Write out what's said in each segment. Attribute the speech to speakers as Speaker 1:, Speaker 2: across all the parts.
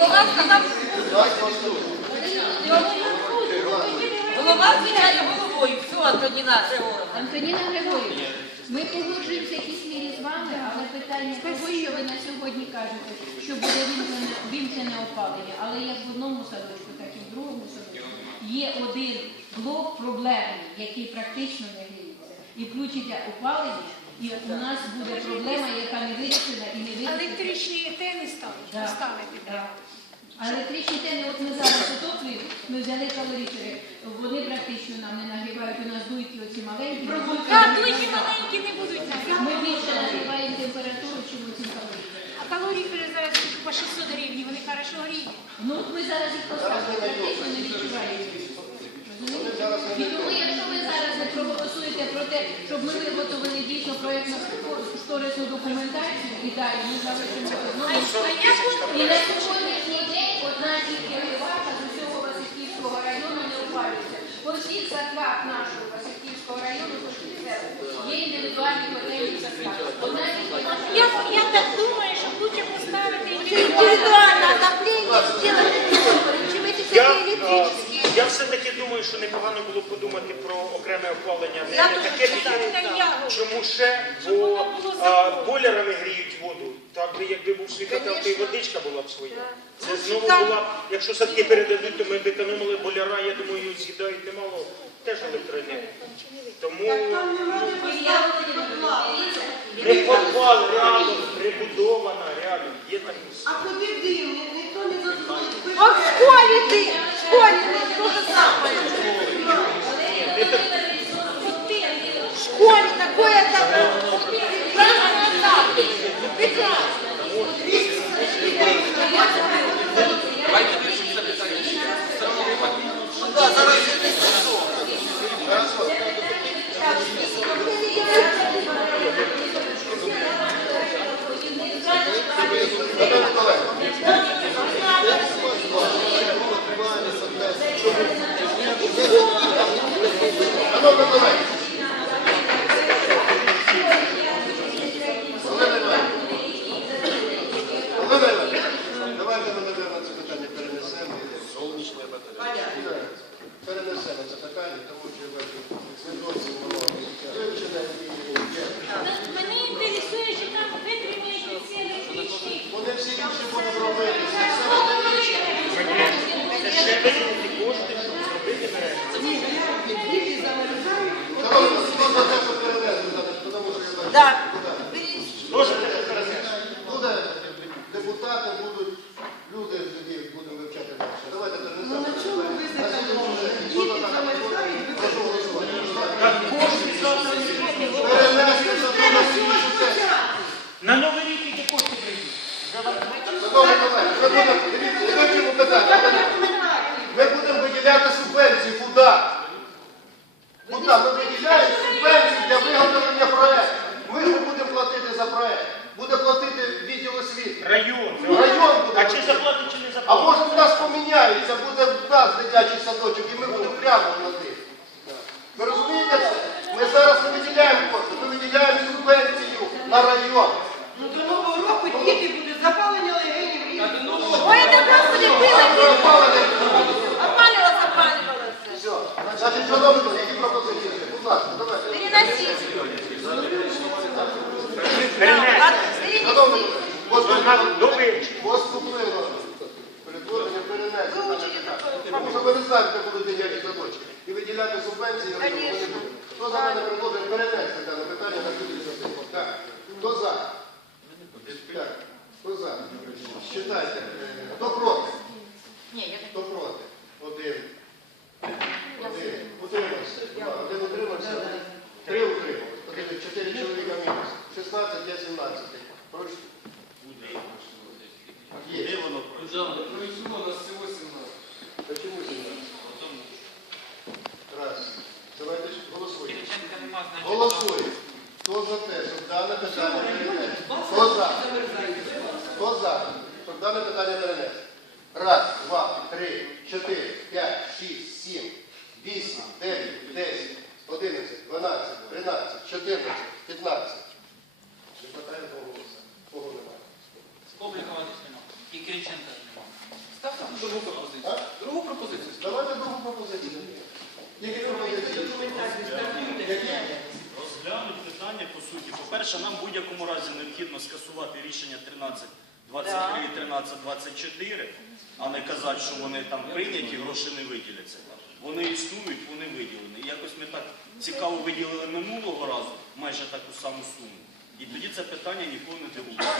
Speaker 1: Голова сказав, голова звільняє головою. Все, Антоніна Григорівна.
Speaker 2: Антоніна Григорівна, ми погоджуємося в якійсь мірі з вами, але питання того, що ви на сьогодні кажете, що буде вімкнене, вімкнене опалення. Але як в одному садочку, так і в другому садочку є один блок проблемний, який практично не гріється. І включите опалення і у нас буде проблема, яка не вирішена і не вирішена.
Speaker 3: Електричні тени ставити,
Speaker 2: Да.
Speaker 3: поставити.
Speaker 2: Да. А електричні тени, от ми зараз отоплюємо, ми взяли калорифери, вони практично нам не нагрівають, у нас дуйки оці маленькі.
Speaker 3: Так, дуйки маленькі не будуть
Speaker 2: Ми більше нагріваємо температуру, чим оці калорифери.
Speaker 3: А калоріфери зараз тільки по 600 гривень, вони хорошо гріють.
Speaker 2: Ну от ми зараз їх поставили, практично не відчуваємо. Розумієте? І тому, якщо ви зараз не проголосуєте про те, щоб ми виготовили дійсно проєктну кошторисну документацію і далі ми залишимо. І на сьогоднішній день одна тільки гривака з усього Васильківського району не опалюється. По всіх церквах нашого Васильківського району по всіх селах є індивідуальні котельні церква. Одна тільки наша.
Speaker 3: Я, я так думаю, що лучше поставити
Speaker 1: Індивідуальне отоплення зробити.
Speaker 4: Я, е, я все-таки думаю, що непогано було подумати про окреме опалення. Не, не таке
Speaker 1: читаю.
Speaker 4: Чому ще? Бо а, бойлерами гріють воду. Так би якби був світотел, то і водичка була б своя. Це знову
Speaker 1: там-
Speaker 4: була, якщо садки передадуть, то ми б економили бойлера, я думаю, з'їдають немало теж електроенергії. Тому не подвал рядом, прибудована рядом. Є так
Speaker 5: А куди дим? Ніхто не дозволить.
Speaker 1: От в школі в школі то же саме. В школе такое там. Прекрасно.
Speaker 6: Давайте ми, напевно, це питання перенесемо. Це питання, тому що я бачу, це зовсім воно вивчене і.
Speaker 3: Мене інтересує, що там витримають ці електричні.
Speaker 6: Вони всі інші будуть робити. Це все
Speaker 4: Це ще виділити кошти, щоб зробити мережу.
Speaker 6: Шановні, хто за те, що перенести зараз, тому що я бачу.
Speaker 1: Да.
Speaker 6: Куди?
Speaker 4: Дуже те, що перенесено.
Speaker 6: Буде депутати, будуть люди, тоді будемо вивчати далі. Давайте перенесемо.
Speaker 5: Ну, на чому ви
Speaker 6: На слідуючий день. Хто за дане питання? Прошу голосувати.
Speaker 4: Так кошти завтра не
Speaker 6: Перенести за друге слідуючу сесію.
Speaker 4: На новий рік які кошти прийдуть.
Speaker 6: Шановні колеги, ми будемо, дивіться, вивчимо питання. Ми будемо виділяти субвенції куди? Куди? Ми виділяємо субвенції для виготовлення проєкту. Ми ж не будемо платити за проєкт. Буде платити відділ освіти.
Speaker 4: Район.
Speaker 6: Район буде
Speaker 4: А чи
Speaker 6: платити.
Speaker 4: заплатить, чи не
Speaker 6: А
Speaker 4: заплатить?
Speaker 6: може в нас поміняється, буде в нас дитячий садочок, і ми будемо прямо платити. Ви розумієте це? Ми зараз не виділяємо кошти, ми виділяємо субвенцію на район.
Speaker 5: Ну до нового року діти будуть запалення легенів.
Speaker 1: Ой, это просто не было.
Speaker 6: Ми опалення Все. Значить, шановні, які пропозиції? Будь ласка, давайте.
Speaker 1: Переносить.
Speaker 4: Перенести.
Speaker 6: Шановні,
Speaker 4: довивчить.
Speaker 6: поступило перетворення перенесення на питання. Тому що ви не знаєте, коли дитячі садочки. І виділяти субвенції на район вони будуть. Хто за мене предложить перенести дане питання на слідуючу сесію? Так. Хто за? Так. Хто за? Считайте. Хто проти?
Speaker 1: Ні, я
Speaker 6: Хто проти? Один. Один. Утримався. Два. Один утримався. Три утрималися. Один, чотири чоловіка мінус. 16, я 17. Прошу. Є. Почему 17? Раз. Давайте ж голосуємо. Голосуємо. Хто за те, щоб дане питання перенести? Хто за? Хто за? Щоб дане питання перенести? Раз, два, три, чотири, п'ять, шість, сім, вісім, дев'ять, десять, одинадцять, дванадцять, тринадцять, чотирнадцять, п'ятнадцять. Не питає кого голоса. Кого немає?
Speaker 7: Облікова десь нема. І Кириченка нема.
Speaker 6: А? Давайте другу пропозицію. Тільки не
Speaker 8: питання по суті. По-перше, нам в будь-якому разі необхідно скасувати рішення 1323 і 1324, а не казати, що вони там прийняті, гроші не виділяться. Вони існують, вони виділені. Якось ми так цікаво виділили минулого разу майже таку саму суму. І тоді це питання нікого не дивувало.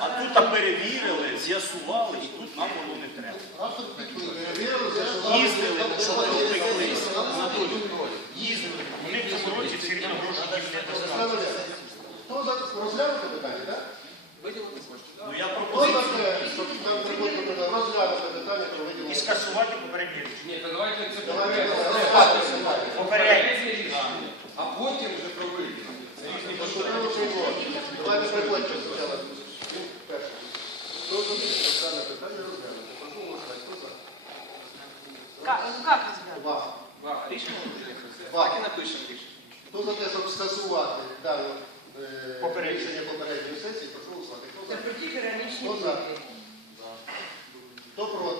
Speaker 8: А тут а перевірили, з'ясували, і тут нам воно не треба. Їздили,
Speaker 6: що
Speaker 8: щоб допеклись.
Speaker 6: є
Speaker 8: Анатолій, Ну,
Speaker 1: как,
Speaker 6: так.
Speaker 9: Так і напишемо рішення.
Speaker 6: Хто за те, щоб скасувати е, рішення попередньої сесії, прошу голосувати. Хто за? Це
Speaker 5: про